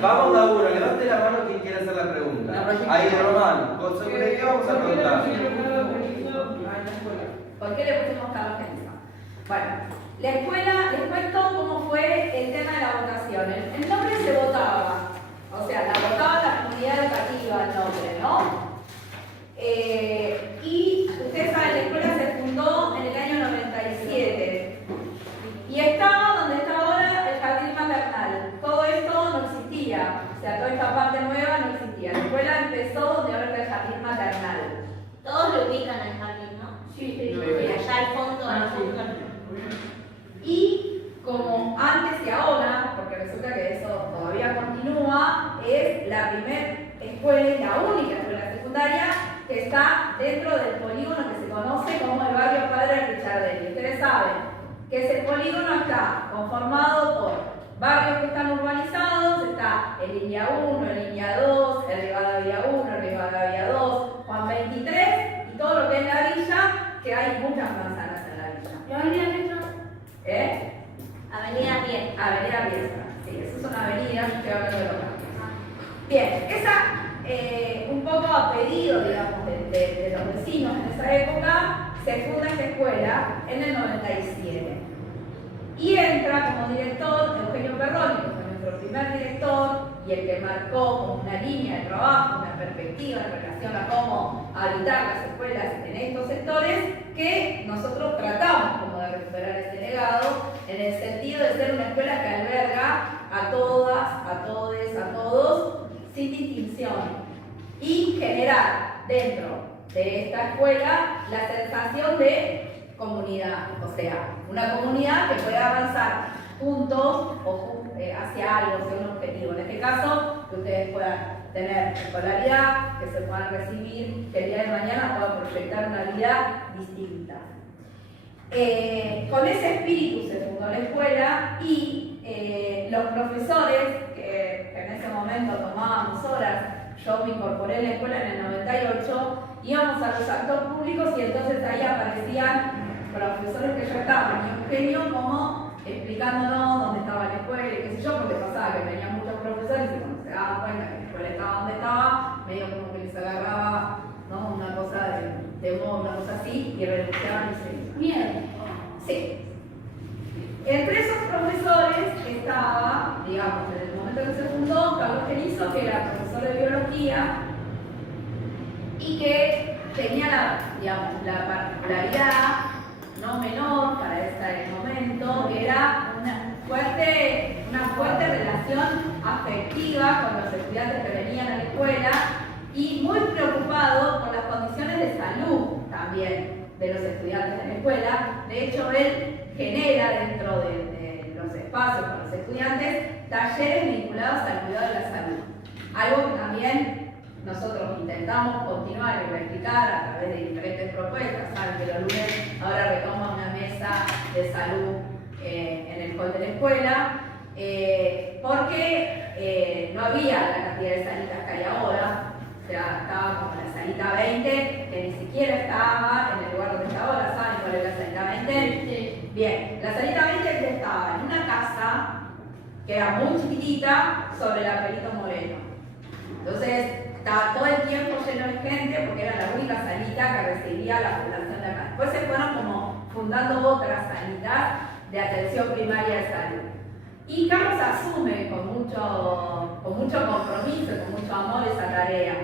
Vamos a uno, levante la mano quien quiera hacer la pregunta. Ahí, Román, ¿sobre qué vamos a preguntar? ¿Por qué le pusimos Carlos Genizo? Bueno, la escuela, les cuento cómo fue el tema de la votación. El nombre se votaba, o sea, la votaba la comunidad educativa, el nombre, ¿no? Y ustedes saben, la escuela se fundó en el año 97 y estaba donde está ahora el jardín maternal. Todo esto no existía, o sea, toda esta parte nueva no existía. La escuela empezó donde ahora está el jardín maternal. Todos lo ubican al jardín, ¿no? Sí. Y allá al fondo, Y como antes y ahora, porque resulta que eso todavía continúa, es la primera escuela y la única escuela secundaria que está dentro del polígono que se conoce como el barrio Padre Richardelli. Ustedes saben que ese polígono está conformado por barrios que están urbanizados, está el Línea 1, el Línea 2, el Rivadavia 1, el Rivadavia 2, Juan 23 y todo lo que es la villa, que hay muchas manzanas en la villa. ¿La avenida Metro? Avenida Biestra. Avenida Biestra, sí, esas son avenidas, estoy hablando de los barrios. Bien, esa, un poco a pedido, digamos, de los vecinos en esa época, se funda esta escuela en el 97. Y entra como director Eugenio Perroni, que fue nuestro primer director y el que marcó como una línea de trabajo, una perspectiva en relación a cómo habitar las escuelas en estos sectores, que nosotros tratamos como de recuperar este legado en el sentido de ser una escuela que alberga a todas, a todes, a todos, sin distinción, y generar dentro de esta escuela la sensación de comunidad, o sea, una comunidad que pueda avanzar juntos o hacia algo, hacia un objetivo. En este caso, que ustedes puedan tener escolaridad, que se puedan recibir, que el día de mañana puedan proyectar una vida distinta. Con ese espíritu se fundó la escuela y los profesores que en ese momento tomábamos horas, yo me incorporé en la escuela en el 98, íbamos a los actos públicos y entonces ahí aparecían profesores que ya estaban, y Eugenio como explicándonos dónde estaba la escuela y qué sé yo, porque pasaba que venían muchos profesores y cuando se daban cuenta que la escuela estaba donde estaba, medio como que les agarraba, ¿no?, una cosa de modo, una cosa así, y renunciaban y se iban. Miedo. Sí. Entre esos profesores estaba, digamos, en el momento que se fundó, Carlos Genizo, que era profesor de biología y que tenía la particularidad no menor para ese momento, que era una fuerte relación afectiva con los estudiantes que venían a la escuela y muy preocupado por las condiciones de salud también de los estudiantes en la escuela. De hecho, él genera dentro de los espacios para los estudiantes talleres vinculados al cuidado de la salud. Algo que también nosotros intentamos continuar y replicar a través de diferentes propuestas. Saben que los lunes ahora retoma una mesa de salud en el hall de la escuela, porque no había la cantidad de salitas que hay ahora. O sea, estaba como la salita 20, que ni siquiera estaba en el lugar donde está ahora. ¿Saben cuál es la salita 20? Sí. Bien, la salita 20 estaba en una casa que era muy chiquitita sobre la Perito Moreno. Entonces, estaba todo el tiempo lleno de gente porque era la única salita que recibía la población de acá. Después se fueron como fundando otras salitas de atención primaria de salud. Y Carlos asume con mucho compromiso, con mucho amor esa tarea.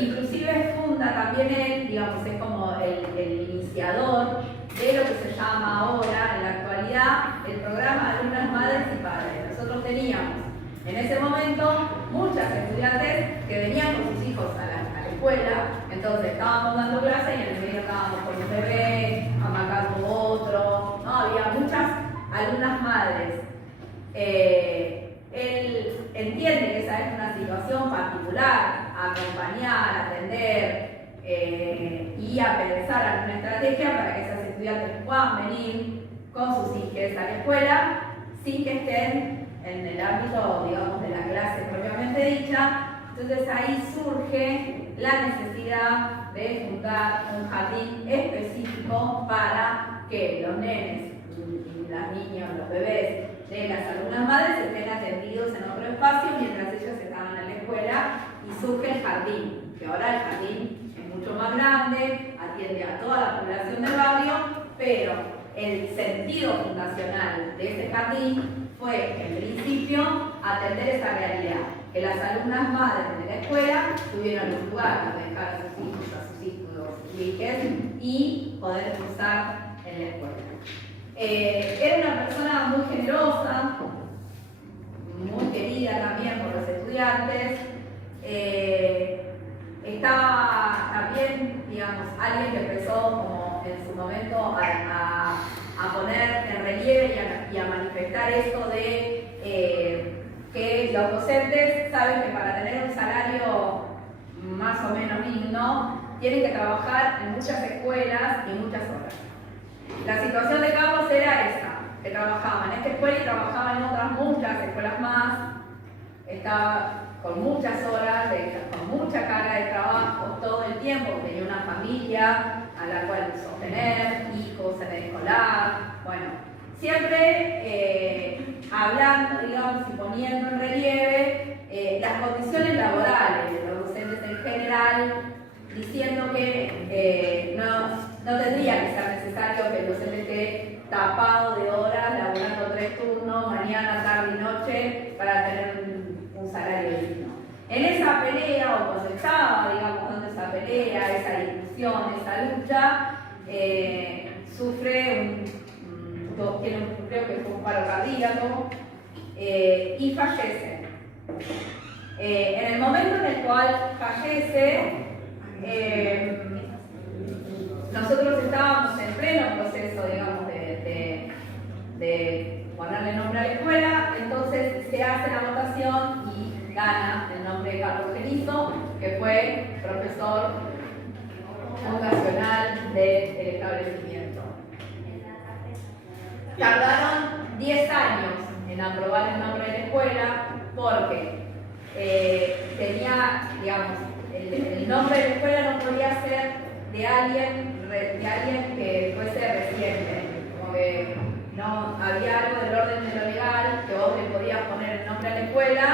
Inclusive funda también él, digamos, es como el iniciador de lo que se llama ahora, en la actualidad, el programa de alumnas, madres y padres. Nosotros teníamos en ese momento muchas estudiantes que venían con sus hijos a la escuela, entonces estábamos dando clases y en el medio estábamos con un bebé, amacando otro, ¿no? Había muchas alumnas madres. Él entiende que esa es una situación particular, acompañar, atender y a pensar alguna estrategia para que esas estudiantes puedan venir con sus hijos a la escuela sin que estén en el ámbito, digamos, de la clase propiamente dicha. Entonces ahí surge la necesidad de fundar un jardín específico para que los nenes, las niñas, los bebés de las alumnas madres estén atendidos en otro espacio mientras ellas estaban en la escuela y surge el jardín, que ahora el jardín es mucho más grande, atiende a toda la población del barrio, pero el sentido fundacional de ese jardín fue, en principio, atender esa realidad, que las alumnas madres de la escuela tuvieran un lugar donde dejar a sus hijos, hijas y poder cursar en la escuela. Era una persona muy generosa, muy querida también por los estudiantes. Estaba también, digamos, alguien que empezó como en su momento a poner en relieve y a manifestar esto de que los docentes saben que para tener un salario más o menos digno tienen que trabajar en muchas escuelas y muchas horas. La situación de Campos era esa, que trabajaba en esta escuela y trabajaba en otras muchas escuelas más, estaba con muchas horas, con mucha carga de trabajo todo el tiempo, tenía una familia a la cual sostener, hijos en el escolar, bueno, siempre hablando, digamos, y poniendo en relieve las condiciones laborales de los docentes en general, diciendo que no tendría que ser necesario que el docente esté tapado de horas, laburando 3 turnos, mañana, tarde y noche, para tener un salario digno. En esa pelea, o cuando estaba, digamos, dando esa pelea, esa discusión, esa lucha, creo que fue un paro cardíaco, y fallece. En el momento en el cual fallece, nosotros estábamos en pleno proceso, digamos, de ponerle nombre a la escuela, entonces se hace la votación y gana el nombre de Carlos Genizo, que fue profesor fundacional del establecimiento. Tardaron 10 años en aprobar el nombre de la escuela porque tenía, digamos, el nombre de la escuela no podía ser de alguien que fuese reciente, como que no había algo del orden de lo legal que vos le podías poner el nombre a la escuela,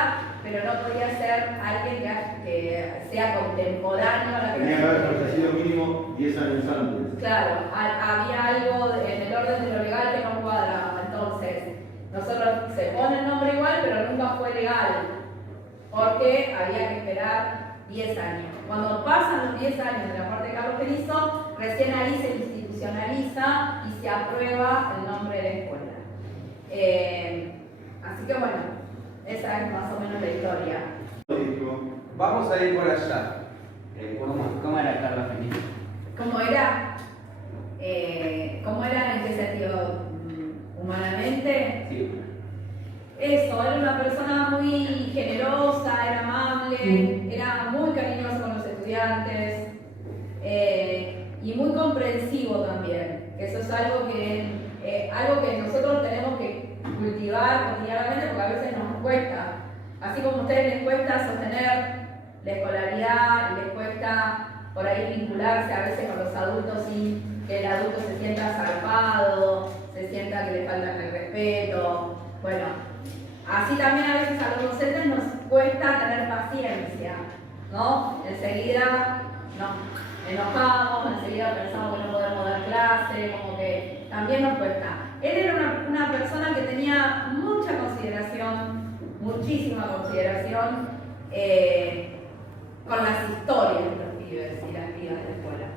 pero no podía ser alguien que sea contemporáneo a la que tenía que haber fallecido mínimo 10 años antes. Claro, había algo en el orden de lo legal que no cuadraba, entonces nosotros se pone el nombre igual, pero nunca fue legal, porque había que esperar 10 años. Cuando pasan los 10 años de la parte de Carlos Genizo, recién ahí se institucionaliza y se aprueba el nombre de la escuela. Así que bueno, esa es más o menos la historia. Vamos a ir por allá. ¿Cómo era Carlos Genizo? ¿Cómo era? ¿Cómo era en qué sentido? ¿Humanamente? Sí. Eso, era una persona muy generosa, era amable, era muy cariñoso con los estudiantes y muy comprensivo también. Eso es algo que nosotros tenemos que cultivar cotidianamente porque a veces nos cuesta. Así como a ustedes les cuesta sostener la escolaridad y les cuesta por ahí vincularse a veces con los adultos sin que el adulto se sienta zarpado, se sienta que le falta el respeto. Bueno, así también a veces a los docentes nos cuesta tener paciencia, ¿no? Enseguida nos enojamos, enseguida pensamos que no podemos dar clase, como que también nos cuesta. Él era una persona que tenía mucha consideración, muchísima consideración con las historias de los pibes y las pibas de la escuela.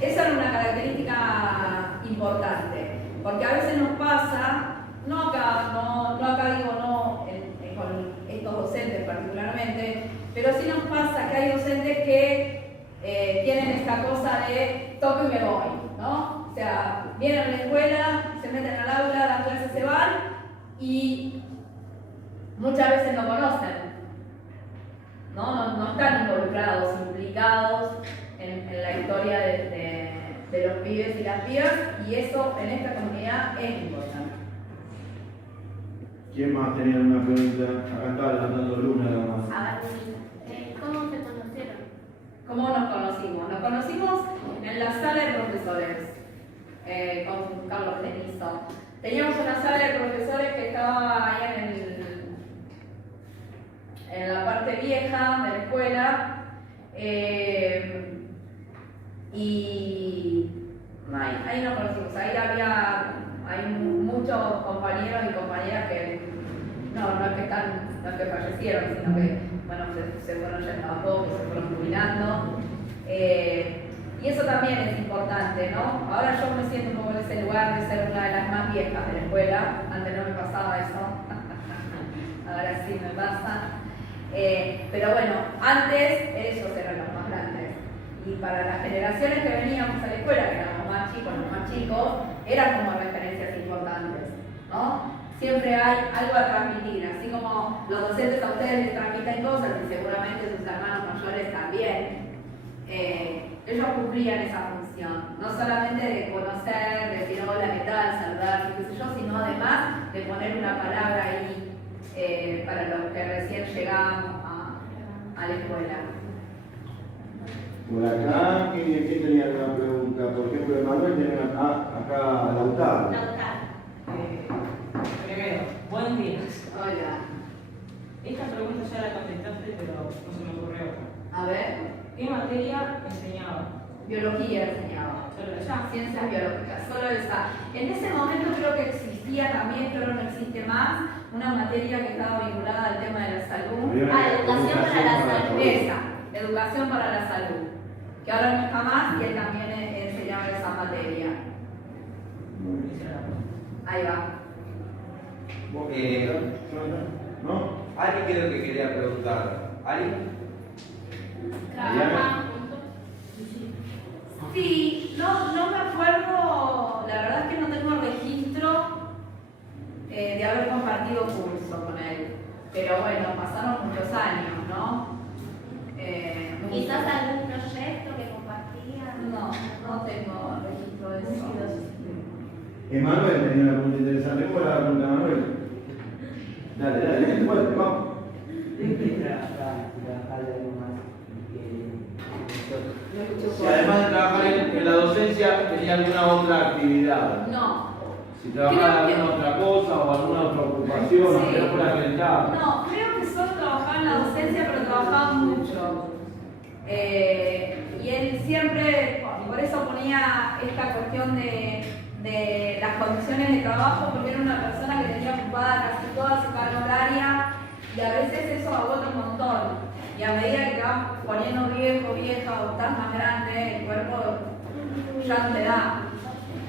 Esa era una característica importante, porque a veces nos pasa, no acá con estos docentes particularmente, pero sí nos pasa que hay docentes que tienen esta cosa de toco y me voy, ¿no? O sea, vienen a la escuela, se meten al aula, dan clases, se van y muchas veces no conocen, no están involucrados, implicados en la historia de los pibes y las pibas, y eso en esta comunidad es importante. ¿Quién más tenía una pregunta? Acá está levantando Luna nada más. A ver, ¿cómo se conocieron? ¿Cómo nos conocimos? Nos conocimos en la sala de profesores con Carlos Genizo. Teníamos una sala de profesores que estaba ahí en la parte vieja de la escuela. Y ahí nos conocimos, ahí hay muchos compañeros y compañeras que no es que fallecieron, sino que bueno, se fueron yendo a poco, se fueron jubilando. Y eso también es importante, ¿no? Ahora yo me siento un poco en ese lugar de ser una de las más viejas de la escuela. Antes no me pasaba eso. Ahora sí me pasa. Pero bueno, antes ellos eran los más grandes. Y para las generaciones que veníamos a la escuela, que éramos más chicos, eran como referencias importantes, ¿no? Siempre hay algo a transmitir, así como los docentes a ustedes les transmiten cosas y seguramente sus hermanos mayores también. Ellos cumplían esa función, no solamente de conocer, decir hola, qué tal, saludar, qué sé yo, sino además de poner una palabra ahí para los que recién llegamos a la escuela. Por acá, ¿quién tenía alguna pregunta? Por ejemplo, Emanuel tiene acá Lautaro. Primero, buenos días. Hola. Esta pregunta ya la contestaste, pero no se me ocurrió otra. A ver, ¿Qué materia enseñaba? biología enseñaba. ¿Solo esa? Ciencias biológicas, solo esa. En ese momento creo que existía también, pero no existe más, una materia que estaba vinculada al tema de la salud. Educación para la salud. Esa, educación para la salud. Que ahora no está más y él también enseñaba esa materia. Ahí va. ¿No? Ari creo que quería preguntar. Ari, Trabajaban juntos. Sí, no me acuerdo, la verdad es que no tengo registro de haber compartido curso con él. Pero bueno, pasaron muchos años, ¿no? Quizás algún proyecto que compartían. No tengo registro de eso. Emanuel tenía una pregunta interesante. ¿Cómo era la pregunta, Emanuel? Dale, fuerte, vamos. Si además de trabajar en la docencia, tenía alguna otra actividad. No. Si trabajaba en alguna otra cosa o alguna otra ocupación, Sí. que no fuera rentar. No, creo que solo trabajaba en la docencia, pero trabajaba mucho. Y él siempre, por eso ponía esta cuestión de las condiciones de trabajo, porque era una persona que tenía ocupada casi toda su carga horaria y a veces eso agota un montón. Y a medida que te vas poniendo viejo, vieja o estás más grande, el cuerpo ya no te da.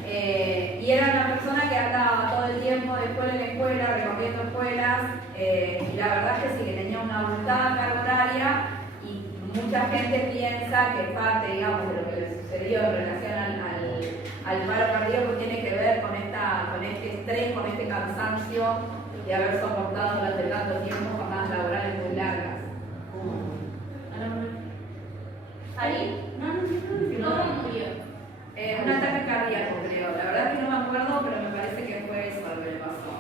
Y era una persona que andaba todo el tiempo de escuela en escuela, recorriendo escuelas, y la verdad es que sí, que tenía una abultada carga horaria, y mucha gente piensa que parte, digamos, de lo que le sucedió en relación al paro cardíaco tiene que ver con este estrés, con este cansancio de haber soportado durante tanto tiempo jornadas laborales muy largas. ¿Ahí? ¿Cómo murió? Un ataque cardíaco, creo. La verdad es que no me acuerdo, pero me parece que fue eso lo que le pasó.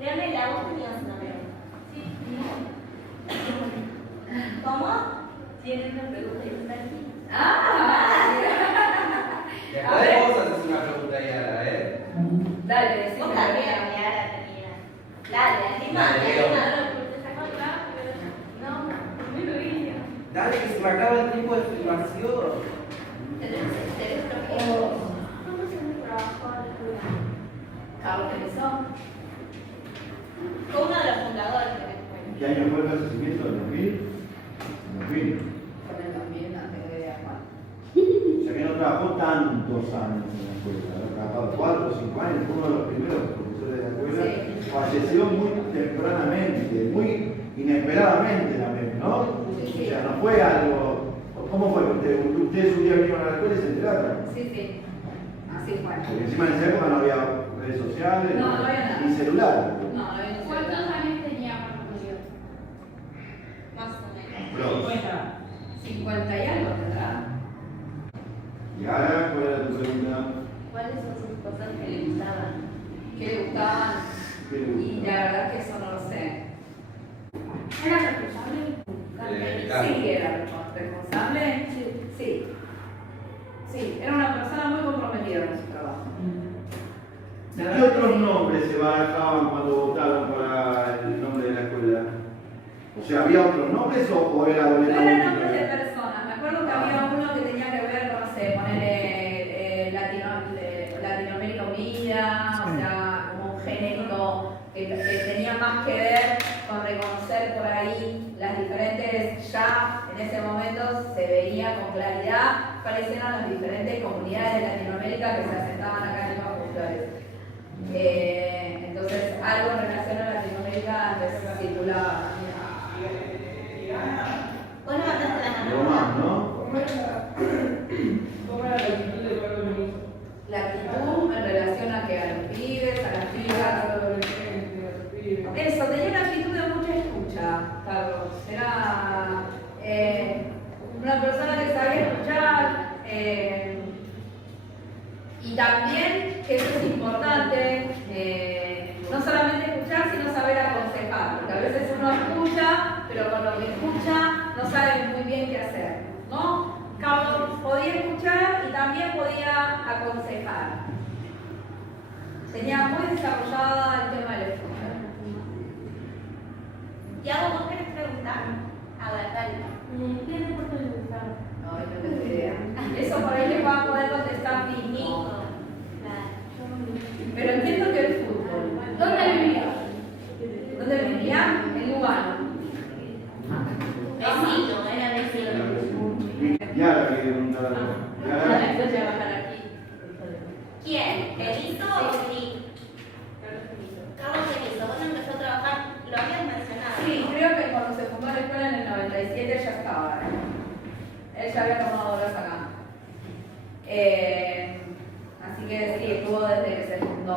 Leonel, la vos tenías una pregunta. Sí. ¿Cómo? ¿Tienes una pregunta y está aquí? después vos haces una pregunta y ahora, Dale, decime. Vos también, Yara, tenía. Dale, Dale, Leo. Dale, que se me acaba el tiempo de filmación. ¿Tenés otro que? ¿Cómo se me trabajó en la escuela? Carlos Telezón. Fue uno de los fundadores de la escuela. ¿Qué año fue el fallecimiento? ¿En 2000? En 2000. Con el 2000, no tengo idea cuál. O sea que no trabajó tantos años en la escuela, ha trabajado 4 o 5 años, fue uno de los primeros profesores de la escuela. Sí. Falleció muy tempranamente, muy inesperadamente también, ¿no? Sí, sí. O sea, no fue algo. ¿Cómo fue? ¿Ustedes un día vinieron a la escuela y se enteraron? Sí. Así fue. Porque encima en esa época no había redes sociales, No había nada. ni celulares. No había un ¿Cuántos celular. años tenía cuando murió? Más o menos. Bro. 50 y algo tendrá. Y ahora, ¿cuál era tu pregunta? ¿Cuáles son sus cosas que le gustaban? ¿Qué le gustaban? ¿Qué le Y gusta? la verdad que eso no lo sé. ¿Era responsable? Sí, era responsable. Sí. Sí, era una persona muy comprometida. ¿Qué otros nombres se barajaban cuando votaron para el nombre de la escuela? O sea, ¿había otros nombres o era No boleta eran única? nombres de personas. Me acuerdo que había uno que tenía que ver con, no sé, ponerle Latinoamérica Unida, o sea, como un genérico que tenía más que ver con reconocer por ahí las diferentes, ya en ese momento se veía con claridad cuáles eran las diferentes comunidades de Latinoamérica que se asentaban acá en Nueva Flores. Entonces, algo en relación a Latinoamérica se circulaba. Vos levantaste la Algo mano. más, ¿no? ¿Cómo era la actitud de Carlos Benito? La actitud en relación a que a los pibes, a las pibas. Eso, tenía una actitud de mucha escucha, Carlos. Era una persona que sabía escuchar y también, que eso es importante, no solamente escuchar, sino saber aconsejar, porque a veces uno escucha, pero con lo que escucha no sabe muy bien qué hacer, ¿no? Carlos podía escuchar y también podía aconsejar. Tenía muy desarrollada el tema del escucha. Tiago, ¿vos querés preguntar? A ver, dale. ¿Qué deporte le gustaba? No, no tengo idea. Eso por ahí le va a poder contestar Nico. Nico. Pero entiendo que el fútbol. ¿Dónde vivía? ¿Dónde vivía? En Lugano. Vecino, era vecino. Ya la que preguntar a Yara. Entonces va a bajar aquí. ¿Quién? ¿Benito o Nico? Carlos Benito. Vos empezó a trabajar, lo habías mencionado. Sí, creo que cuando se fundó la escuela en el 97 ya estaba. Él ya había tomado horas acá. Así que sí, estuvo desde que se fundó.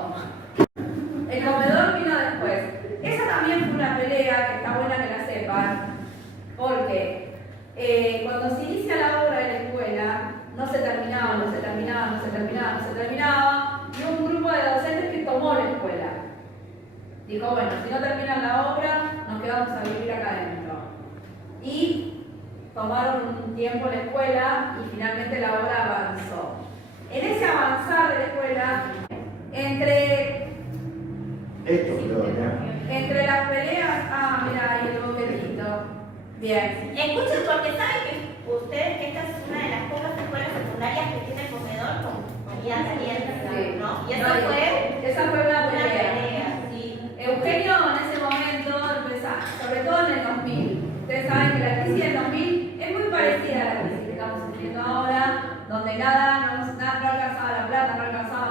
El comedor vino después. Esa también fue una pelea que está buena que la sepan, porque cuando se inicia la obra de la escuela, no se terminaba, y hubo un grupo de docentes que tomó la escuela. Dijo, bueno, si no terminan la obra, nos quedamos a vivir acá adentro. Y tomaron un tiempo la escuela y finalmente la obra avanzó. En ese avanzar de la escuela, entre las peleas, mira, ahí el boquetito. Bien. Escuchen porque saben que ustedes que esta es una de las pocas escuelas secundarias que tiene comedor con comida caliente, Sí. ¿no? Y No, esa fue una pelea. sí. Eugenio en ese momento empezó, sobre todo en el 2000. Ustedes saben que la crisis del 2000 es muy parecida a la crisis que estamos sufriendo ahora, donde nada alcanzaba la plata, no alcanzaba.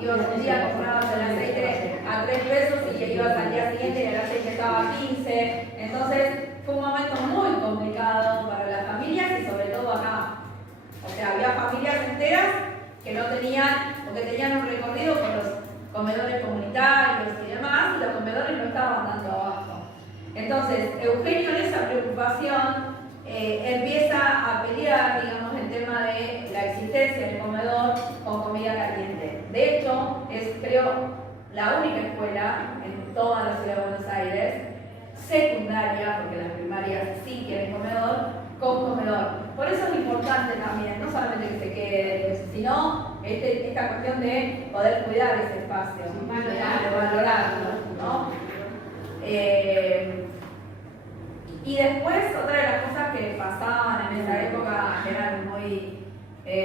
Ibas un día, comprabas el aceite a 3 pesos y ibas al día siguiente y el aceite estaba a 15. Entonces fue un momento muy complicado para las familias y sobre todo acá. O sea, había familias enteras que no tenían, o que tenían un recorrido por los comedores comunitarios y demás, y los comedores no estaban dando abajo. Entonces, Eugenio en esa preocupación empieza a pelear, digamos, el tema de la existencia del comedor con comida caliente. De hecho, es, creo, la única escuela en toda la ciudad de Buenos Aires, secundaria, porque las primarias sí tienen comedor, con comedor. Por eso es importante también, no solamente que se quede, sino esta cuestión de poder cuidar ese espacio, de valorarlo, ¿no? Y después, otra de las cosas que pasaban en esa época, que eran muy,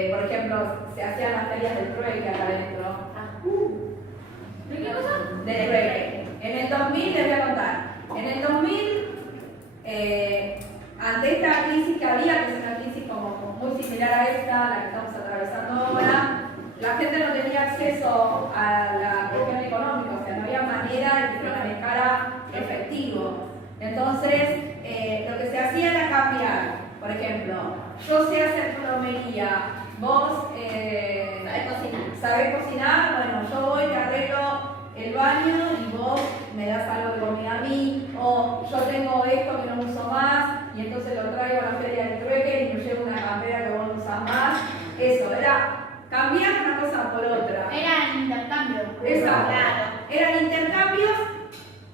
por ejemplo, se hacían las ferias del trueque acá adentro. ¿De qué cosa? Del trueque. En el 2000, les voy a contar, en el 2000, ante esta crisis que había, que es una crisis como muy similar a esta, la que estamos atravesando ahora, la gente no tenía acceso a la cuestión económica, o sea, no había manera de que se manejara efectivo. Entonces, lo que se hacía era cambiar. Por ejemplo, yo sé hacer plomería, vos sabés cocinar, bueno, yo voy, te arreglo el baño y vos me das algo de comida a mí, o yo tengo esto que no uso más y entonces lo traigo a la feria del trueque y me llevo una campera que vos no usás más. Eso, era cambiar una cosa por otra. Era intercambio. Exacto. Claro. Eran intercambios,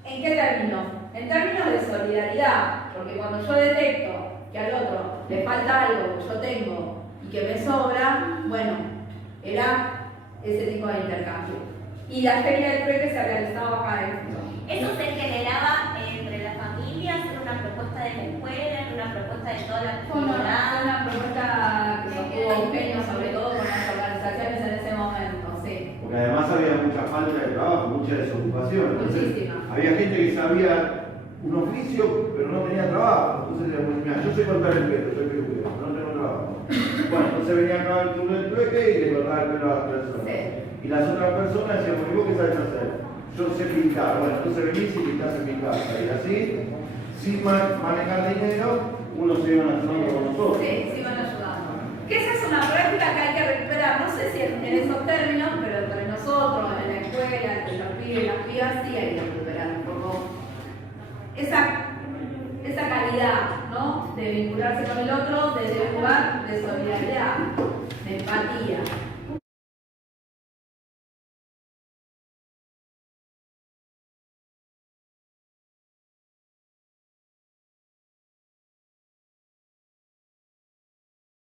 ¿en qué términos? En términos de solidaridad, porque cuando yo detecto que al otro le falta algo que yo tengo y que me sobra, bueno, era ese tipo de intercambio. Y la feria del trueque se ha realizado acá en Eso se generaba entre las familias, en una propuesta de la escuela, en una propuesta de toda la Fue comunidad. una propuesta que sostuvo Eugenio, sobre todo con las organizaciones en ese momento, sí. Porque además había mucha falta de trabajo, mucha desocupación. Entonces, Muchísima. había gente que sabía un oficio, pero no tenía trabajo. Entonces, mira, yo sé cortar el pelo, soy peluquero, pero no tengo trabajo. Bueno, entonces venía acá el turno del trueque y le cortaba el pelo a las personas. Sí. Y las otras personas decían, bueno, ¿y vos qué sabes hacer? Yo sé pintar. Bueno, entonces venís y pintás en mi casa. Y así, sin manejar dinero, uno se iban ayudando con nosotros. Sí, sí van ayudando. Que esa es una práctica que hay que recuperar, no sé si en esos términos, pero entre nosotros, en la escuela, entre los pibes y las pibas, sí hay que recuperar un poco esa calidad, ¿no? De vincularse con el otro desde un lugar de solidaridad, de empatía.